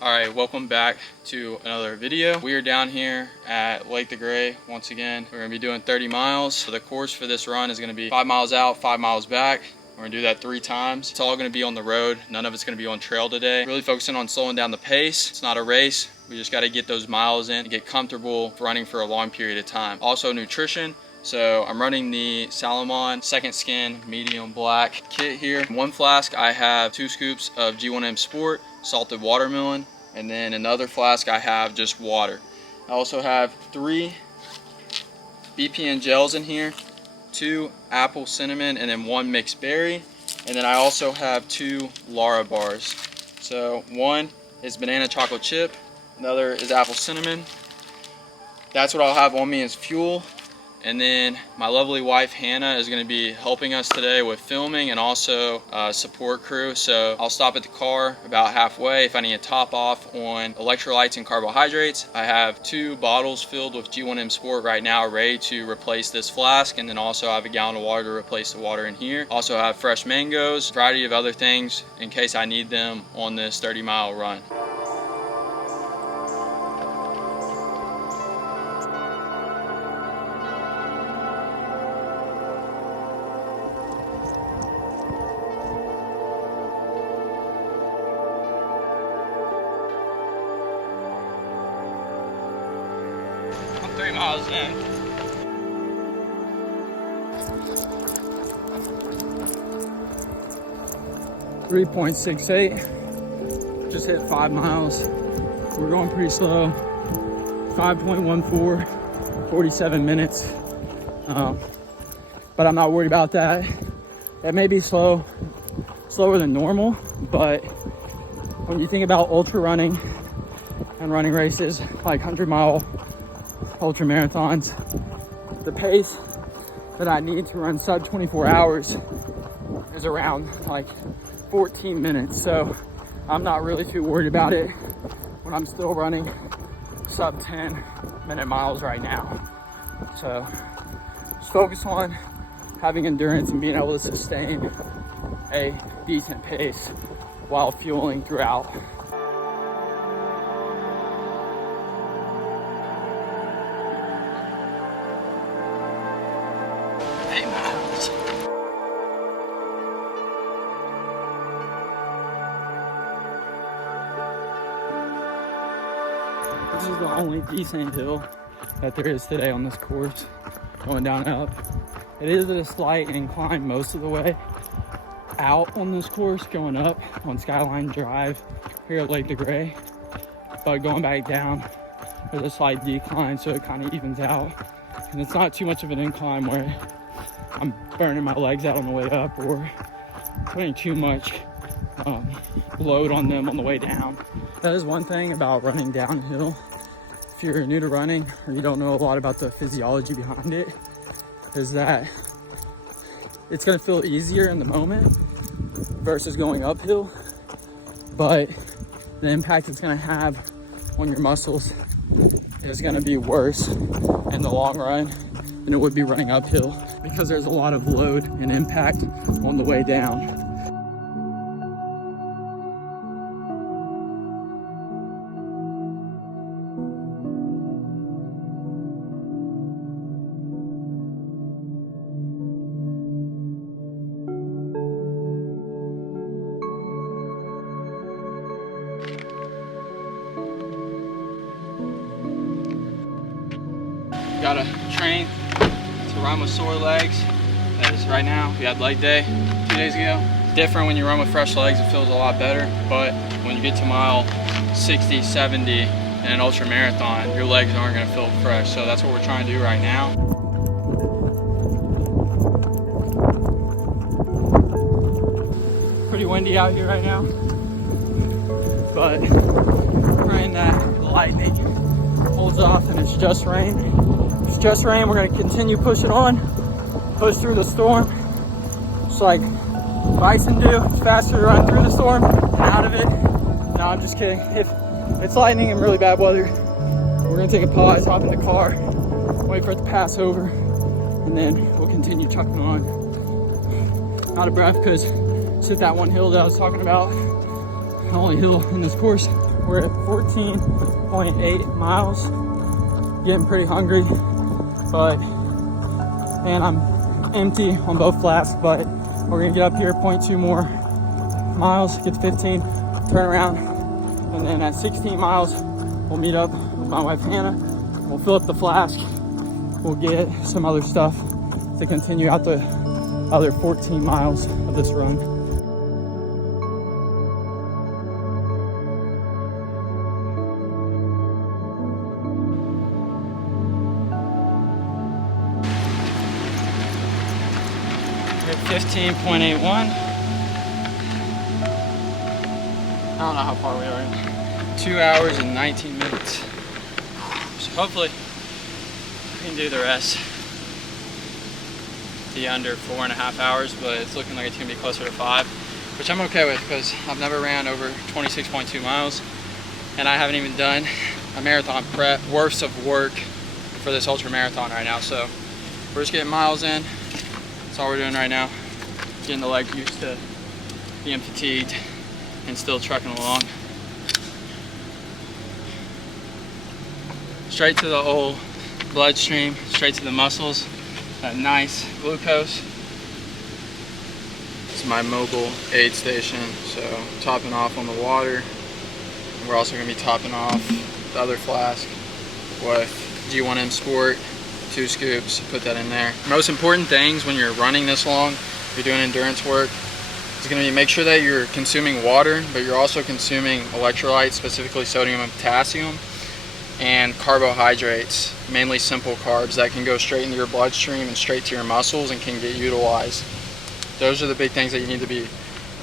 Alright, welcome back to another video. We are down here at Lake the Gray once again. We're going to be doing 30 miles. So the course for this run is going to be 5 miles out, 5 miles back. We're going to do that 3 times. It's all going to be on the road. None of it's going to be on trail today. Really focusing on slowing down the pace. It's not a race. We just got to get those miles in and get comfortable running for a long period of time. Also nutrition. So I'm running the Salomon Second Skin medium black kit here. In one flask I have 2 scoops of G1M Sport salted watermelon, and then another flask I have just water. I also have 3 BPN gels in here, 2 apple cinnamon, and then 1 mixed berry. And then I also have 2 Lara bars. So one is banana chocolate chip, another is apple cinnamon. That's what I'll have on me as fuel. And then my lovely wife Hannah is going to be helping us today with filming and also support crew. So I'll stop at the car about halfway if I need to top off on electrolytes and carbohydrates. I have 2 bottles filled with G1M Sport right now ready to replace this flask, and then also I have a gallon of water to replace the water in here. Also have fresh mangoes, a variety of other things in case I need them on this 30-mile run. I'm 3 miles in. .68. Just hit 5 miles. We're going pretty slow. 5.14, 47 minutes. But I'm not worried about that. That may be slower than normal, but when you think about ultra running and running races like 100-mile ultra marathons, the pace that I need to run sub 24 hours is around like 14 minutes. So I'm not really too worried about it when I'm still running sub 10-minute miles right now. So just focus on having endurance and being able to sustain a decent pace while fueling throughout. This is the only decent hill that there is today on this course, going down and up. It is at a slight incline most of the way out on this course, going up on Skyline Drive here at Lake the Gray, but going back down there's a slight decline, so it kind of evens out, and it's not too much of an incline where I'm burning my legs out on the way up or putting too much load on them on the way down. That is one thing about running downhill. If you're new to running or you don't know a lot about the physiology behind it, is that it's going to feel easier in the moment versus going uphill, but the impact it's going to have on your muscles is going to be worse in the long run than it would be running uphill, because there's a lot of load and impact on the way down. Gotta train to run with sore legs, as right now we had leg day 2 days ago. Different when you run with fresh legs, it feels a lot better, but when you get to mile 60, 70 in an ultra marathon, your legs aren't gonna feel fresh. So that's what we're trying to do right now. Pretty windy out here right now, but praying that the lightning holds off and it's just rain. It's just rain. We're going to continue pushing on, push through the storm, just like bison do. It's faster to run through the storm than out of it. No, I'm just kidding. If it's lightning and really bad weather, we're going to take a pause, hop in the car, wait for it to pass over, and then we'll continue chucking on. Out of breath because it's hit that one hill that I was talking about. The only hill in this course We're at 14.8 miles. Getting pretty hungry, and I'm empty on both flasks, but we're gonna get up here 0.2 more miles, get to 15, turn around, and then at 16 miles, we'll meet up with my wife Hannah. We'll fill up the flask. We'll get some other stuff to continue out the other 14 miles of this run. We're at 15.81. I don't know how far we are in. 2 hours and 19 minutes. So hopefully we can do the rest. Be under 4.5 hours, but it's looking like it's gonna be closer to 5, which I'm okay with because I've never ran over 26.2 miles and I haven't even done a marathon prep worth of work for this ultra marathon right now. So we're just getting miles in. That's all we're doing right now. Getting the leg used to being fatigued and still trucking along. Straight to the old bloodstream, straight to the muscles. That nice glucose. It's my mobile aid station. So topping off on the water. We're also going to be topping off the other flask with G1M Sport, 2 scoops. Put that in there. Most important things when you're running this long, you're doing endurance work, is going to be make sure that you're consuming water, but you're also consuming electrolytes, specifically sodium and potassium, and carbohydrates, mainly simple carbs that can go straight into your bloodstream and straight to your muscles and can get utilized. Those are the big things that you need to be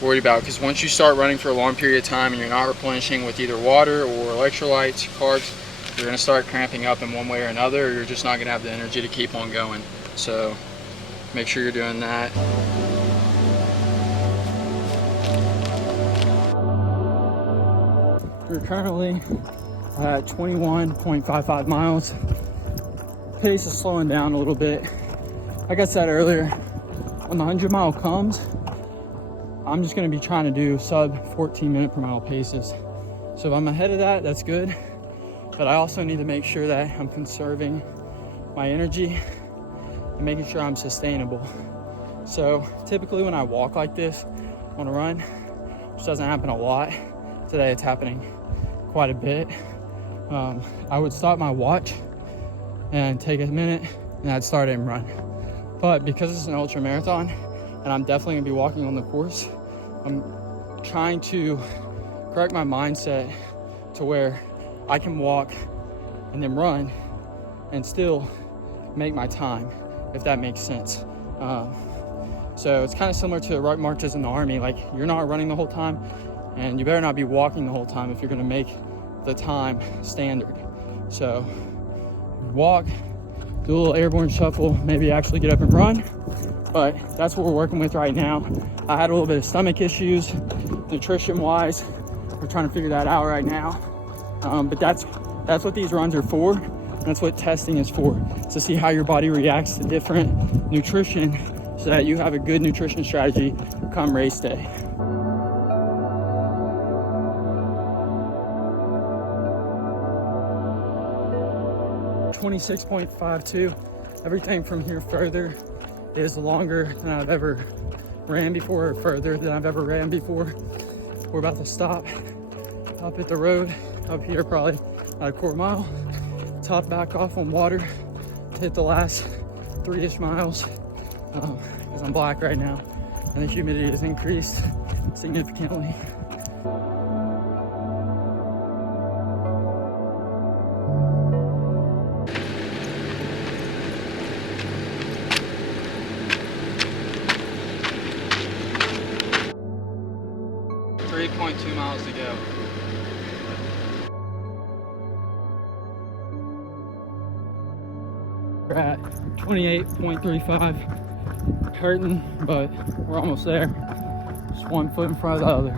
worried about, because once you start running for a long period of time and you're not replenishing with either water or electrolytes, carbs, you're going to start cramping up in one way or another, or you're just not going to have the energy to keep on going. So make sure you're doing that. We're currently at 21.55 miles. Pace is slowing down a little bit. Like I said earlier, when the 100-mile comes, I'm just going to be trying to do sub 14 minute per mile paces. So if I'm ahead of that, that's good. But I also need to make sure that I'm conserving my energy and making sure I'm sustainable. So typically when I walk like this on a run, which doesn't happen a lot, today it's happening quite a bit, I would stop my watch and take a minute and I'd start it and run. But because it's an ultra marathon and I'm definitely gonna be walking on the course, I'm trying to correct my mindset to where I can walk and then run and still make my time, if that makes sense. So it's kind of similar to ruck marches in the Army. Like, you're not running the whole time and you better not be walking the whole time if you're gonna make the time standard. So walk, do a little airborne shuffle, maybe actually get up and run. But that's what we're working with right now. I had a little bit of stomach issues, nutrition wise. We're trying to figure that out right now. But that's what these runs are for. That's what testing is for, to see how your body reacts to different nutrition so that you have a good nutrition strategy come race day. .52. Everything from here further is longer than I've ever ran before, or further than I've ever ran before. We're about to stop up at the road up here, probably about a quarter mile, top back off on water, hit the last 3-ish miles because I'm black right now and the humidity has increased significantly. .2 miles to go. We're at 28.35. Hurting, but we're almost there. Just one foot in front of the other.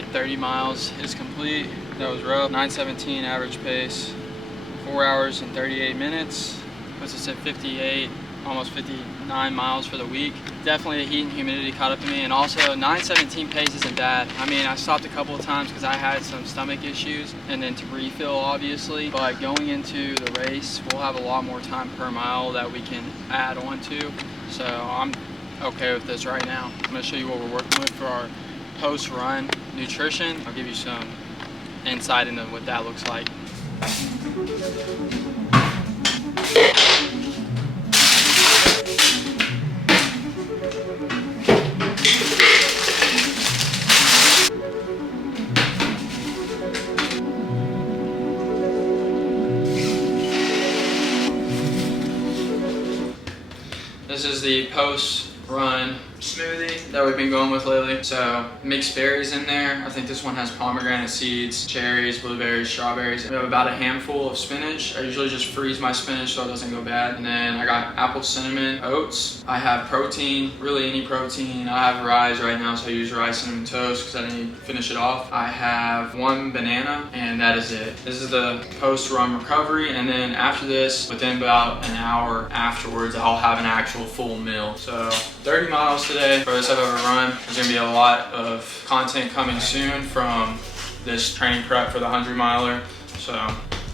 right, 30 miles is complete. That was rough. 9:17 average pace, 4 hours and 38 minutes. Puts us at 58, almost 59 miles for the week. Definitely the heat and humidity caught up to me, and also 9:17 pace isn't bad. I mean, I stopped a couple of times because I had some stomach issues, and then to refill, obviously. But going into the race, we'll have a lot more time per mile that we can add on to. So I'm okay with this right now. I'm gonna show you what we're working with for our post-run nutrition. I'll give you some insight into what that looks like. This is the post-run smoothie that we've been going with lately. So mixed berries in there. I think this one has pomegranate seeds, cherries, blueberries, strawberries. We have about a handful of spinach. I usually just freeze my spinach so it doesn't go bad. And then I got apple cinnamon oats. I have protein, really any protein. I have rice right now, so I use rice cinnamon toast because I didn't finish it off. I have 1 banana, and that is it. This is the post-run recovery, and then after this, within about an hour afterwards, I'll have an actual full meal. So 30 miles today, first I've ever run. There's gonna be a lot of content coming soon from this training prep for the 100 miler. So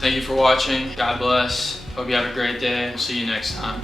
thank you for watching. God bless. Hope you have a great day. We'll see you next time.